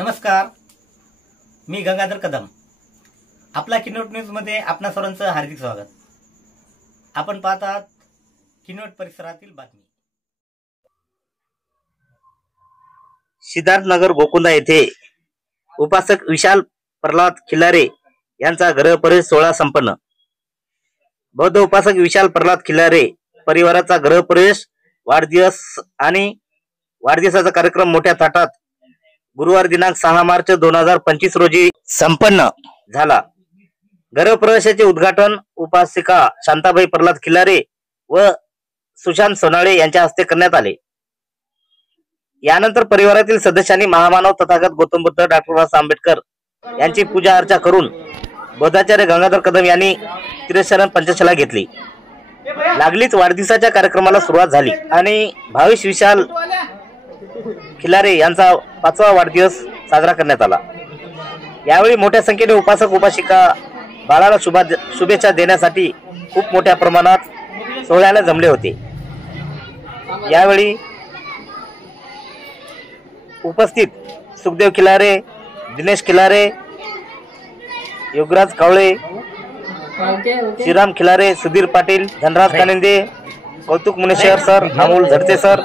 नमस्कार, मी गंगाधर कदम. आपला किनोट न्यूज मध्ये आपणा सर्वांचं हार्दिक स्वागत. आपण पाहत आहात किनोट परिसरातील बातमी. सिद्धार्थनगर गोकुंदा येथे उपासक विशाल प्रल्हाद खिल्लारे यांचा गृहप्रवेश सोहळा संपन्न. बौद्ध उपासक विशाल प्रल्हाद खिल्लारे परिवाराचा गृहप्रवेश वाढदिवसाचा कार्यक्रम मोठ्या थाटात गुरुवार दिनांक 6 मार्च 2025 रोजी संपन्न झाला. गृहप्रवेशाचे उद्घाटन उपासिका शांताबाई प्रल्हाद खिल्लारे व सुशांत सोनाळे यांच्या हस्ते करण्यात आले. यानंतर परिवारातील सदस्यांनी महामानव तथागत गौतम बुद्ध डॉक्टर बाबासाहेब आंबेडकर यांची पूजा अर्चा करून बौद्धाचार्य गंगाधर कदम यांनी त्रिशरण पंचशला घेतली. लागलीच वाढदिवसाच्या कार्यक्रमाला सुरुवात झाली आणि भावेश विशाल खिल्लारे यांचा 5वा वाढदिवस साजरा करण्यात आला. यावेळी मोठ्या संख्येने उपासक उपासिका बाळाला शुभेच्छा देण्यासाठी खूप मोठ्या प्रमाणात सोहळ्याला जमले होते. यावेळी उपस्थित सुखदेव खिल्लारे, दिनेश खिल्लारे, योगराज कावळे, श्रीराम खिल्लारे, सुधीर पाटील, धनराज कानिंदे, कौतुक मुनेश्वर सर, अमोल झडते सर,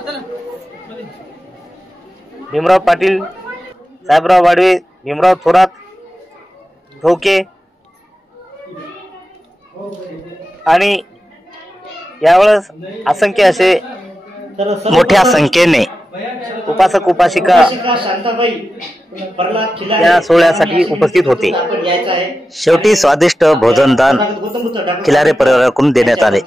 भीमराव पाटील, साहेबराव वाडवे, भीमराव थोरात, धोके आणि यावेळेस असंख्य असे मोठ्या संख्येने उपासक उपासिका या सोहळ्यासाठी उपस्थित होते. शेवटी स्वादिष्ट भोजनदान खिल्लारे परिवाराकडून देण्यात आले.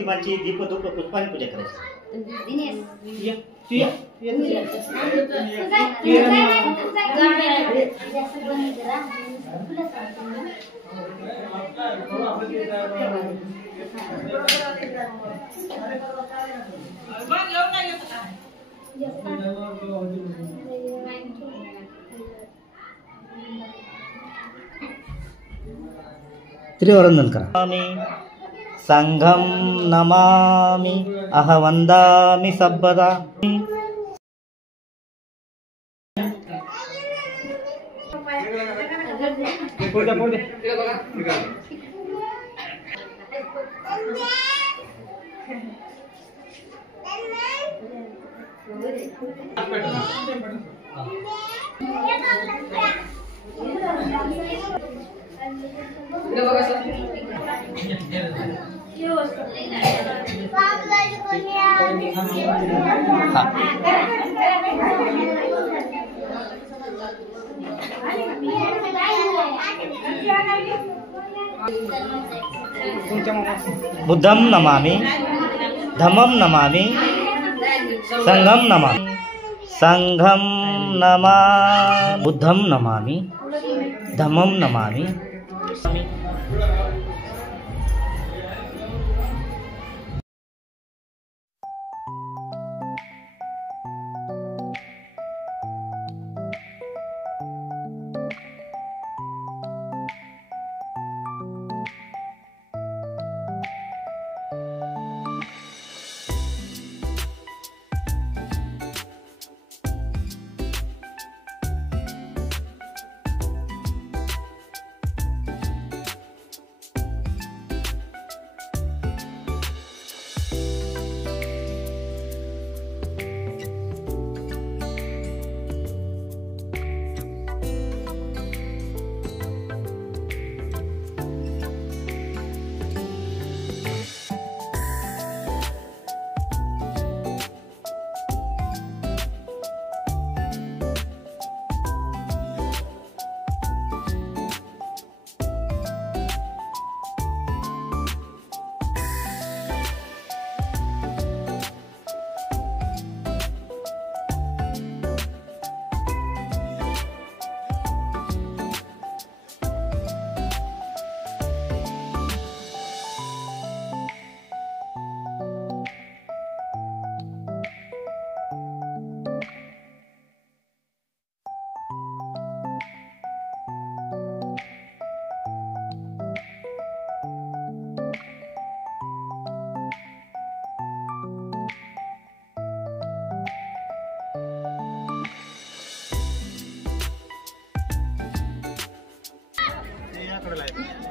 त्रिवरंदन करा. संघम नमामि अहवंदामि सब्बदा. बुद्धम नमामि, धम्मम नमामि, संघम नमामि. संघम नमा, बुद्धम नमामि, धम्मम नमामि.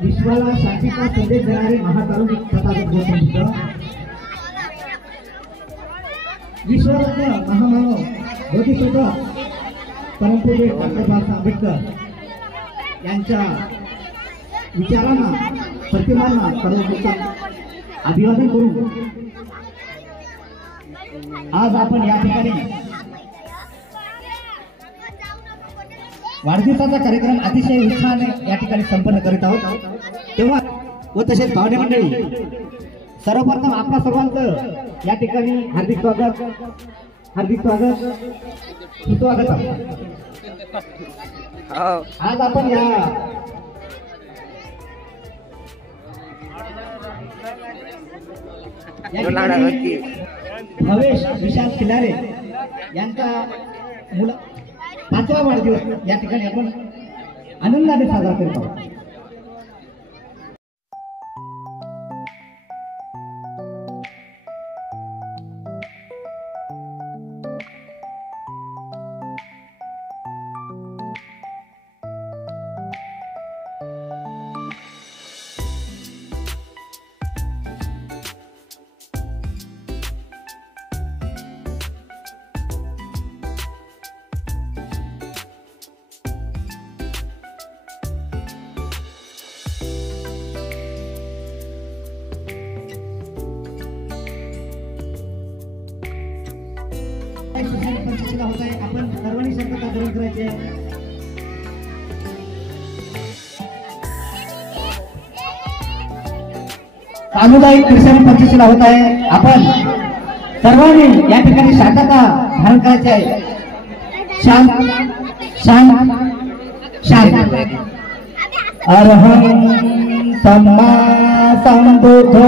विश्वाला शांतीचा संदेश देणारे महातरुण तथागत गौतम बुद्ध, विश्वरत्न महामानव बोधिसत्व परमपूज्य डॉक्टर बाबासाहेब आंबेडकर यांच्या विचारांना प्रतिमांना सर्वप्रथम अभिवादन करून आज आपण या ठिकाणी वाढदिवसाचा कार्यक्रम अतिशय उत्साहाने या ठिकाणी संपन्न करीत आहोत। तेव्हा व तसेच पाहुणे मंडळी, सर्वप्रथम आपल्या सर्वांचं या ठिकाणी हार्दिक स्वागत सुस्वागत आहे। आज आपण या भवेश विशाल खिलारे यांचा मुला 5वा वाढदिवस या ठिकाणी आपण आनंदाने साजरा करत आहोत। होत आहे, आपण सर्वांनी शक्यता ग्रहण करायचे। सामुदायिक क्रिश्चन पंचशीला होत आहे, आपण सर्वांनी या ठिकाणी शांतता धारण करायची आहे। शांत अरहं सम्मा संबुद्धो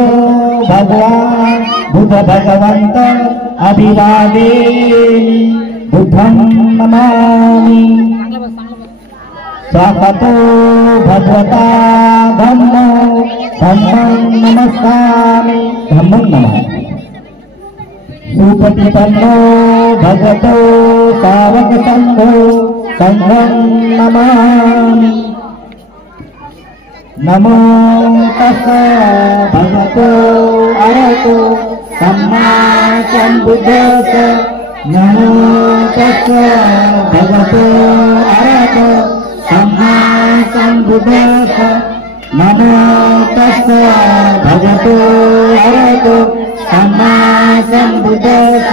भगवान बुद्ध भगवंत अभिवादेमि बुद्धं नमामि। स्वागतो भगवता धम्मो धम्मं नमस्कामि धम्मं नमामि। सुपतिपन्नो भगवतो सावक संघो संघं नमामि। नमो तस्सै भगवतो अरहतो सम्मा संबुद्धस्स। नमो तस्सै भगवतो अरहतो सम्मा संबुद्धस्स। नमो तस्सै भगवतो अरहतो सम्मा संबुद्धस्स।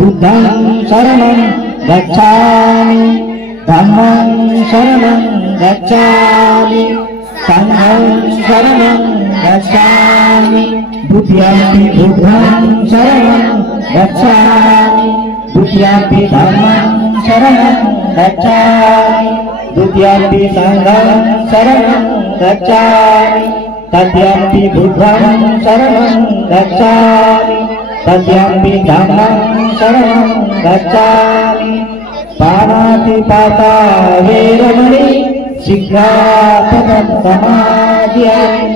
बुद्धं शरणं गच्छामि धम्मं शरणं गच्छामि संघं शरणं गच्छामि द्वितीयंपि बुद्धं शरणं गच्छामि द्वितीयंपि धम्मं शरणं गच्छामि द्वितीयंपि संघं शरणं गच्छामि तृतीयंपि बुद्धं शरणं गच्छामि तृतीयंपि धम्मं शरणं गच्छामि। पाणातिपाता वेरमणि शिक्षापदं समादयामि।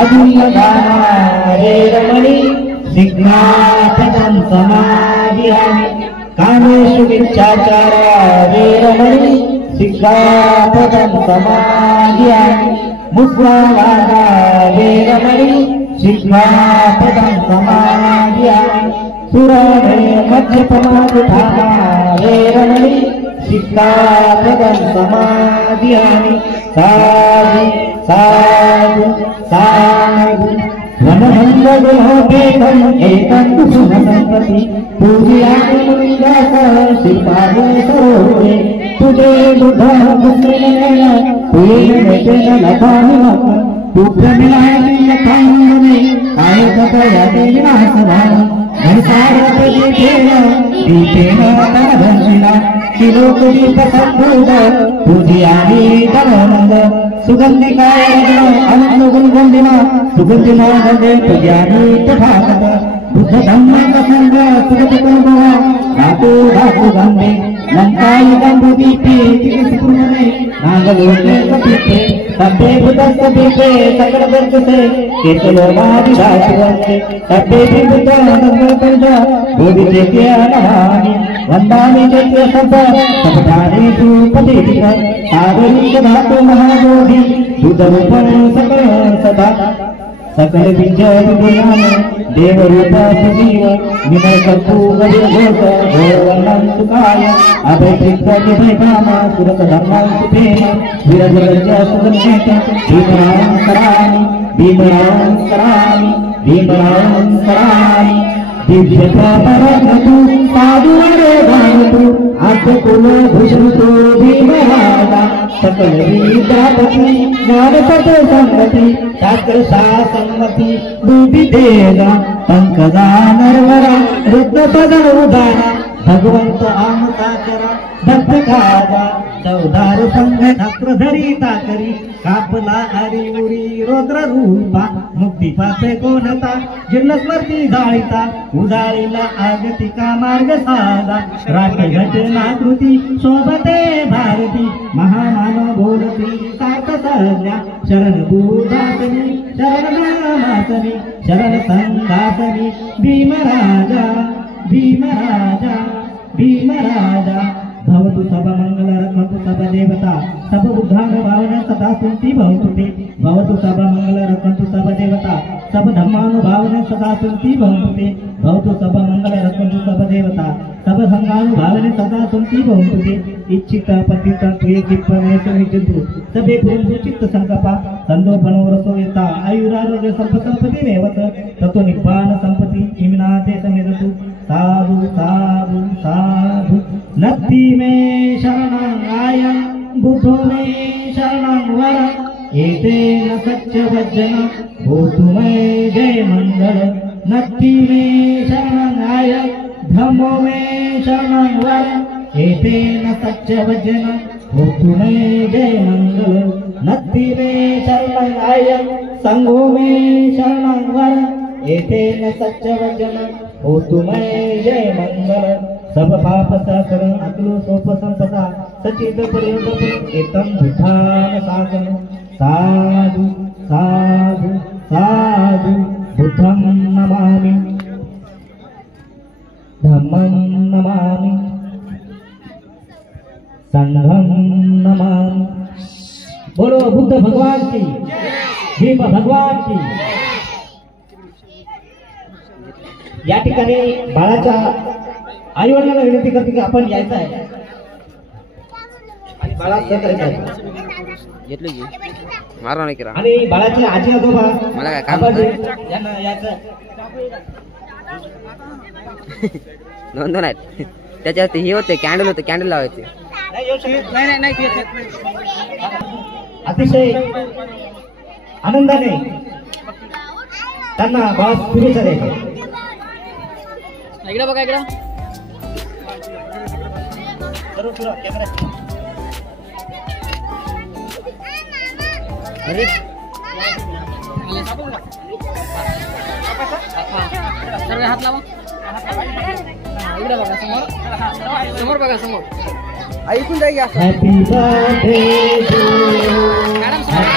अधुन्यदाना वेरमणि शिक्षापदं समादयामि। कामेषु मिथ्याचारा वेरमणि शिक्षापदं समादयामि। मुद्रावादा वेरमणि शिक्षापदं समादयामि। सुरामे मध्यपमादिठाना वेरमणि शिक्षापदं समादयामि। साधु साधु साधु वनभङ्गगुणोपेतं एकं सुखसम्पत्ति पूजयामि मुनिदास श्रीपादे सरोवरे। तुझे बुद्धं पुत्रेण पुयेन लभामि पुत्रविनायकि यथाङ्गने कायकतया विनाशभावम् घनसारप्रदीपेन दीपेन तमदर्शिना शिलोकदीपसम्भूत पूजयामि तमोनन्द। सुगन्धिकाय अनुगुणगन्धिना सुगन्धिना गन्धे पूजयामि तथागत। बुद्ध धम्म संघ सुगतिकुलभव धातु धातु गन्धे लङ्कायुधं दीपे तिरुपुरमे नागलोके कथिते सभ्य भूतस्य दीपे सकलदर्शसे केतलो मादिभाषिवन्ते सभ्ये भूतानन्दपञ्च बोधिचेत्य नमामि वन्दामि चैत्य सपदानेषु पतिः सागरी धातु महाबोधि बुधरूपं सकल सदा सकल विजय विज्ञान देवरूप सजीव विनय कर्पूर घोरवर्णं सुखाय अभय चित्तनिभय काम सुरत धर्मं सुप्रेम विरजगज सुगन्धित भीमरां करामि भीमरां करामि भीमरां करामि दिव्य परमतु साधु गानतु अर्धकुल भूषणतो भीमराजा सकल विद्यापति ज्ञान सत संगति शास्त्र शासनमति बुद्धि देगा पंकजा नरवरा रत्न सदन उदारा भगवंत आमताचरा भक्त खाजा चौदार संघ ठाक्रधरी ताकरी कापला हरी उरी रौद्र रूपा मुक्ती पापे कोणता जीर्ण स्मृती जाळीता उदाळीला आगतिका मार्ग साधा राखे घटनाकृती शोभते भारती महामानव बोलती सार्थ संज्ञा शरण बुधासनी शरण नामासनी शरण संघासनी भीमराजा भीमराजा भीमराजा भवतु सब मंगल रखतु सब देवता सब बुद्धान भावन सदा सुनती भवतु ते भवतु सब मंगल रखतु सब देवता सब धर्मानुभावन सदा सुनती भवतु ते भवतु सब मंगल रखतु सब देवता सब संघानुभावन सदा सुनती भवतु ते इच्छित पतित प्रिय किप्पनेश विचिंतु सबे पूर्ण चित्त संकल्पा संदोपनो रसो येता आयुरारोग्य संपत्ती मेवत ततो निब्बान संपत्ती इमनाते समेदतु साधु साधु साधु नत्थि मे शरणं आयं बुद्धो मे शरणं वर एतेन सत्य वचन भूतु मे जय मंगल नत्थि मे शरणं आयं धम्मो मे शरणं वर एतेन सत्य वचन भूतु मे जय मंगल नत्थि मे शरणं आयं संघो मे शरणं वर एतेन सत्य वचन भूतु मे जय मंगल सब पाप साकर अकलु सोप संपदा सचित पर्यंत एतम बुद्धान साधन साधु साधु साधु बुद्धं नमामि धम्मं नमामि संघं नमामि। बोलो बुद्ध भगवान की भीम भगवान की। या ठिकाणी बाळाच्या आई वडिलांना विनंती करते की आपण यायचं आहे आणि बाळा सहकार्य आणि बाळाचे आजी आजोबा यांना यायचं दोन आहेत त्याच्यावरती हे होते कॅन्डल होते कॅन्डल लावायचे अतिशय आनंदाने त्यांना बाळा शुभेच्छा द्यायच्या। इकडे बघा इकडे सर्व हात लावा इकडे बघा समोर समोर बघा समोर ऐकून जाई घ्या मॅडम समोर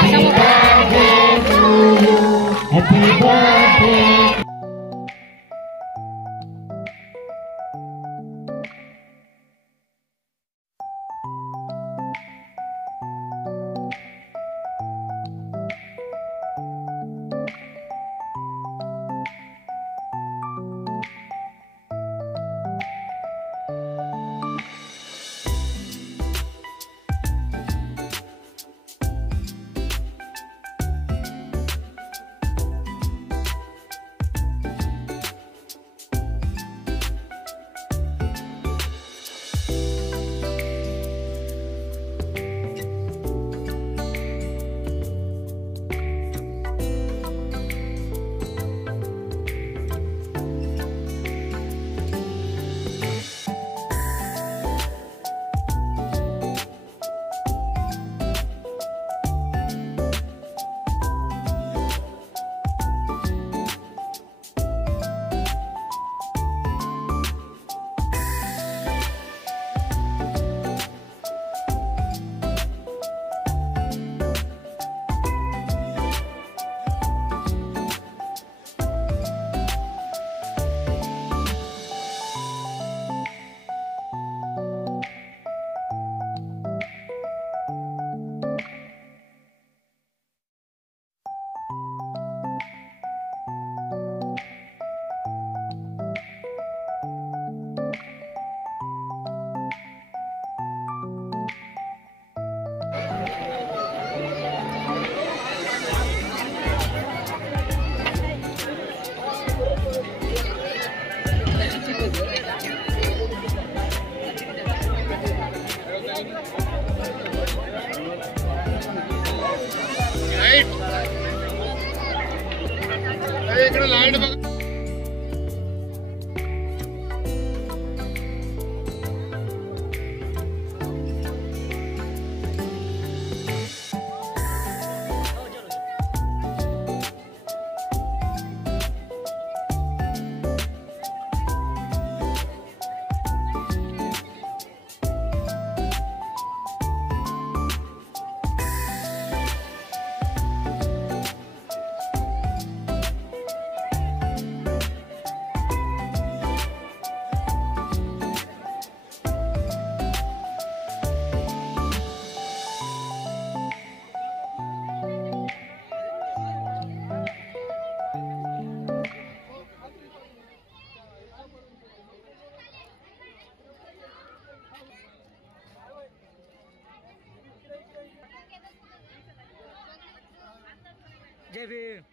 जय भीम.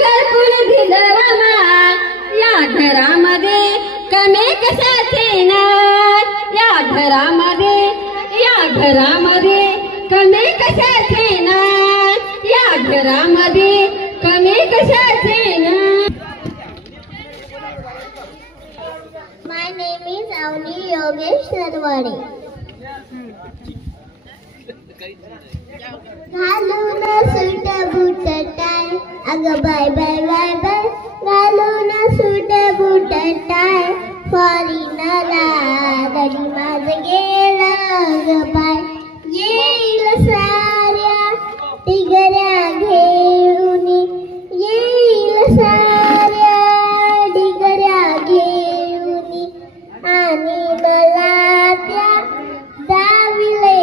घरकुल दिलं या घरामध्ये कमी कशाचे ना या घरामध्ये कमी कशाचे ना या घरामध्ये कमी कशाचे ना. My name is Avni Yogesh Sarwade. घालून सूट बूट टाय अगं बाय बाय बाय बाय घालून सूट बूट टाय फॉरीनला दडी माझ गेला अगं बाय येईल साऱ्या टिगऱ्या घेऊन येईल साऱ्या टिगऱ्या घेऊन आणि मला त्या दाविले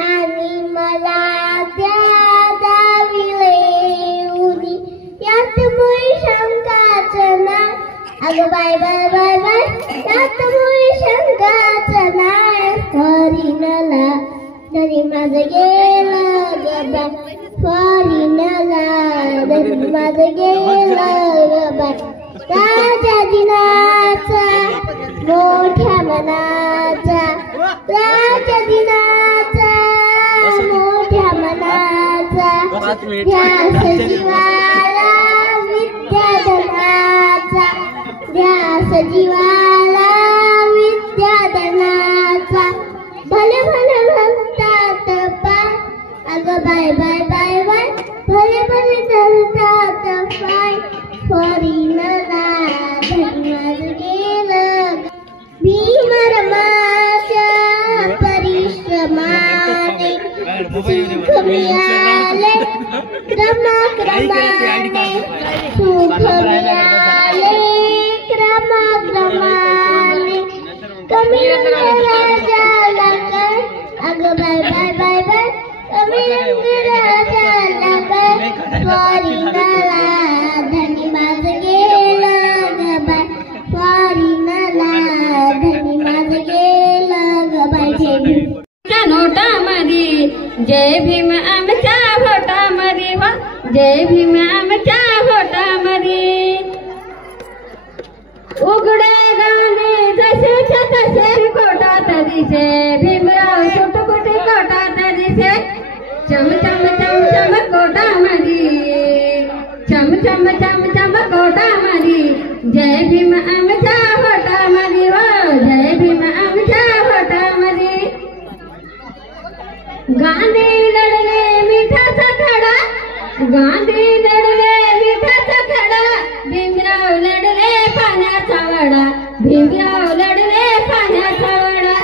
आणि मला त्या दाविले यात मुळी शंकाचं ना अगं बाय बाय बाय बाय यात मुळी शंकाचं नाय फॉरीनला तरी माझं गेलं ग बाय फॉरीनला तरी माझं गेलं ग बाय राजा दिनाचा मोठ्या मनाचा राजा दिनाचा मोठ्या मनाचा ध्यास जीवाला विद्याधनाचा ध्यास जीवाला विद्याधनाचा भले भले म्हणतात पाय अगं बाय बाय बाय बाय भले भले धरतात पाय फॉरीनला धन्यवाद गेलं भीमरमाच्या परिश्रमाने सुख मिळाले क्रमाक्रमाने सुख मिळाले क्रमाक्रमाने कमी राजाला काय अगं बाय बाय बाय बाय कमी राजाला काय फॉरीनला धन्यवाद गेलं ग बाय फॉरीनला धन्यवाद गेलं ग बाय जय भीम. नोटामध्ये जय भीम आमच्या भोटामध्ये वा जय भीम आमच्या भोटामध्ये उघडे गाणे जसेच्या तसे कोटात दिसे भीमराव सुटकुटी कोटात दिसे चम चम चम चम कोटामध्ये चम चम चम चम कोटामध्ये जय भीम आमच्या भोटामध्ये वा जय भीम आमच्या भोटामध्ये. गांधी लढले मिठाचा खडा गांधी लढले मिठाचा खडा भीमराव लढले पाण्याचा वडा भीमराव लढले पाण्याचा वडा.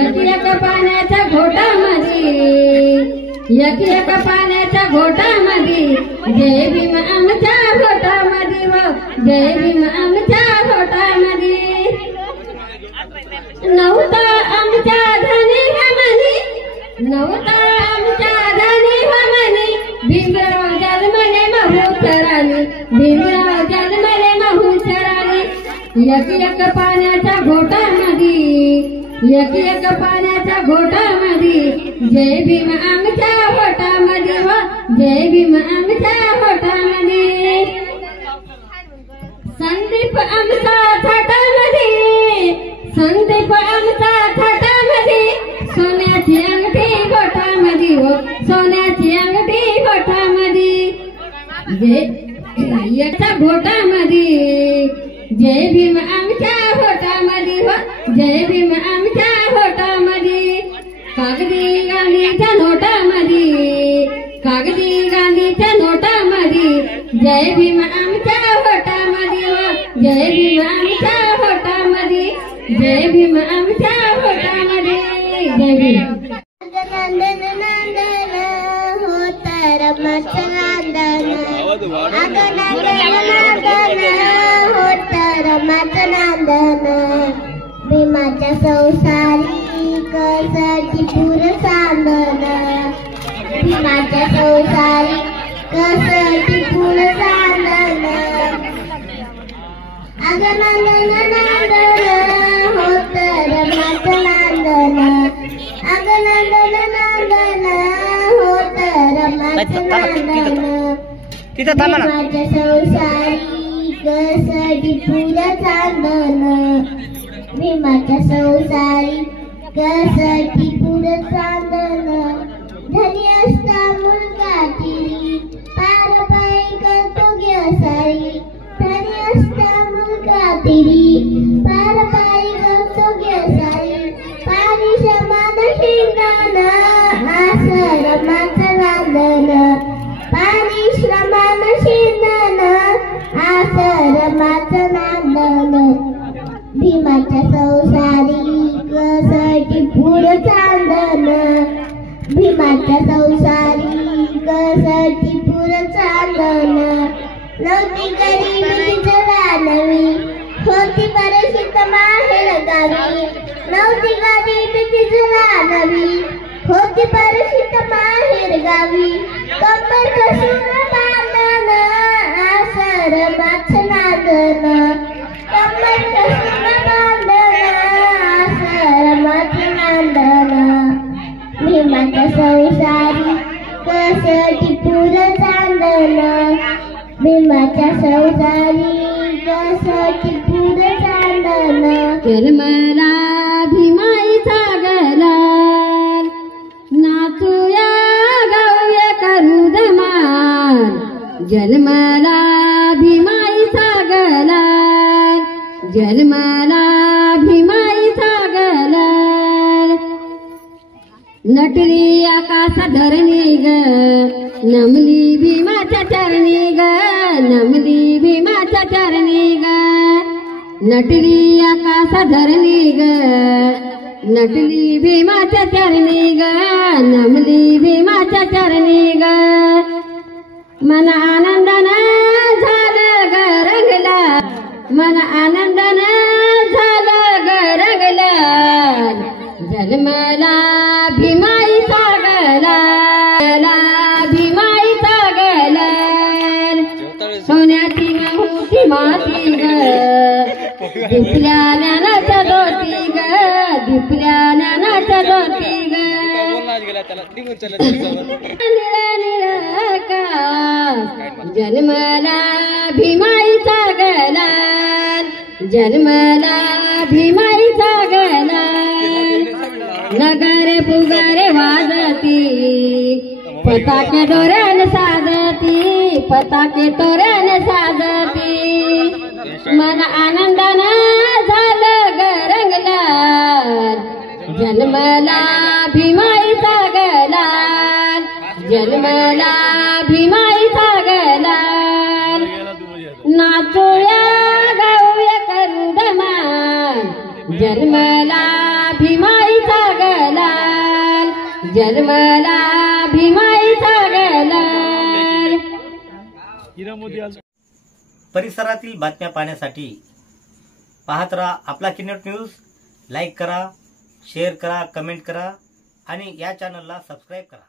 एक एक पाण्याच्या घोटामध्ये एक एक पाण्याच्या घोटामध्ये जय भीम आमच्या घोटामध्ये व जय भीम आमच्या घोटामध्ये. नव्हता आमच्या धनी म्हणी नव्हता आमच्या धनी म्हणी भीमराव जन्मले महूचराने भीमराव जन्मले महूचराने. एक एक पाण्याच्या घोटामध्ये एक एक पाण्याच्या घोटामध्ये जय भीम आमच्या घोटामध्ये व जय भीम आमच्या घोटामध्ये. संदीप आमचा थाटामध्ये संदीप आमचा थाटामध्ये सोन्याची अंगठी घोटामध्ये व सोन्याची अंगठी घोटामध्ये. याच्या घोटामध्ये जय भीम आमच्या घोटामध्ये व जय भीम आमच्या घोटामध्ये. कागदी गांधीच्या नोटामध्ये कागदी गांधीच्या नोटामध्ये जय भीम आमच्या घोटामध्ये व जय भीम आमच्या घोटामध्ये जय भीम आमच्या घोटामध्ये जय भीम. नंदन नंदन होत रमाचं नांदन अगं नंदन नंदन होत रमाचं नांदन भीमाच्या संसारी कसटी पूर सांदन भीमाच्या संसारी कसटी पूर सांदन अगं नंदन नंदन रमाचं नांदन तिथं थांबा ना. भीमाच्या संसारी कसटी पुरं चांदन भीमाच्या संसारी कसटी पुरं चांदन धनी असता मुलगा तिरी पार पायी करतो ग्यासारी धनी असता मुलगा तिरी पार पायी करतो ग्यासारी पाणी समान शिंगण आस रमाचं नांदन पाणी श्रमान शिंदन आस रमाचं नांदन भीमाच्या संसारी कसटी पुरं चांदन भीमाच्या संसारी कसटी पुरं चांदन नव्हती गरीबी जरा नवी होती परिस्थित माहेर गावी नव्हती गरीबी जरा नवी होती परिस्थित माहेर गावी कंबर कसून बांधन आसर माछ नांदन कंबर कसून बांधन आसर माछ नांदन भीमाच्या संसारी कसटी पुरं चांदन भीमाच्या संसारी कसटी पुरं चांदन जन्मला भीमाईचा गलाल नाचूया गाऊया करू धमाल जन्मला भीमाईचा गलाल जन्मला भीमाईचा गलाल नटली आकाश धरणी ग नमली भीमाच्या चरणी ग नमली भीमाच्या चरणी ग नटली आकाश धरणी ग नटली भीमाच्या चरणी ग नमली भीमाच्या चरणी ग मन आनंदानं झालं ग रंगला मन आनंदानं झालं ग रंगला जन्मला भीमाईचा गलाल भीमाईचा गलाल सोन्याची नव्हती माती ग दिपल्या ज्ञानाच्या ज्योती ग दिपल्या ज्ञानाच्या ज्योती ग निळा निळा आकाश जन्मला भीमाईचा गलाल जन्मला भीमाईचा गलाल नगर पुगारे वाजती पताके दोऱ्याने साजती पताके तोऱ्याने साजती मन आनंदानं झालं ग रंगलाल जन्मला भीमाईचा गलाल जन्मला भीमाईचा गलाल नाचूया गाऊया करू धमाल जन्मला भीमाईचा गलाल जन्मला भीमाईचा गलाल परिसरातील बातम्या पाहण्यासाठी पाहत राहा आपला किन्नट न्यूज. लाईक करा, शेअर करा, कमेंट करा आणि या चॅनलला सबस्क्राईब करा.